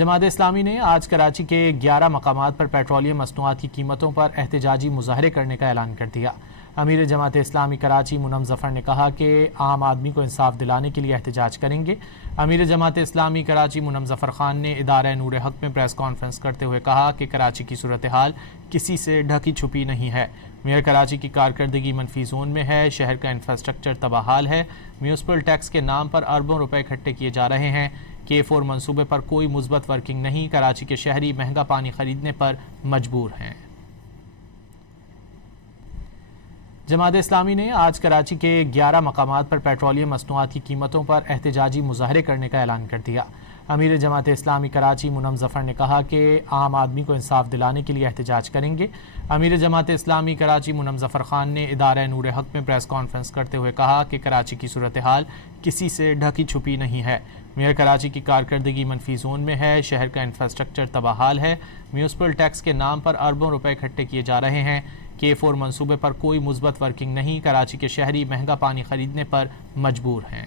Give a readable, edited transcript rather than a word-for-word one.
جماعت اسلامی نے آج کراچی کے 11 مقامات پر پیٹرولیم مصنوعات کی قیمتوں پر احتجاجی مظاہرے کرنے کا اعلان کر دیا۔ امیر جماعت اسلامی کراچی منم ظفر نے کہا کہ عام آدمی کو انصاف دلانے کے لیے احتجاج کریں گے۔ امیر جماعت اسلامی کراچی منم ظفر خان نے ادارہ نور حق میں پریس کانفرنس کرتے ہوئے کہا کہ کراچی کی صورتحال کسی سے ڈھکی چھپی نہیں ہے۔ میئر کراچی کی کارکردگی منفی زون میں ہے، شہر کا انفراسٹرکچر تباہال ہے، میونسپل ٹیکس کے نام پر اربوں روپے اکٹھے کیے جا رہے ہیں، K4 منصوبے پر کوئی مثبت ورکنگ نہیں، کراچی کے شہری مہنگا پانی خریدنے پر مجبور ہیں۔ جماعت اسلامی نے آج کراچی کے 11 مقامات پر پیٹرولیم مصنوعات کی قیمتوں پر احتجاجی مظاہرے کرنے کا اعلان کر دیا۔ امیر جماعت اسلامی کراچی منم ظفر نے کہا کہ عام آدمی کو انصاف دلانے کے لیے احتجاج کریں گے۔ امیر جماعت اسلامی کراچی منم ظفر خان نے ادارہ نور حق میں پریس کانفرنس کرتے ہوئے کہا کہ کراچی کی صورتحال کسی سے ڈھکی چھپی نہیں ہے۔ میئر کراچی کی کارکردگی منفی زون میں ہے، شہر کا انفراسٹرکچر تباہال ہے، میونسپل ٹیکس کے نام پر اربوں روپے اکٹھے کیے جا رہے ہیں، K4 منصوبے پر کوئی مثبت ورکنگ نہیں، کراچی کے شہری مہنگا پانی خریدنے پر مجبور ہیں۔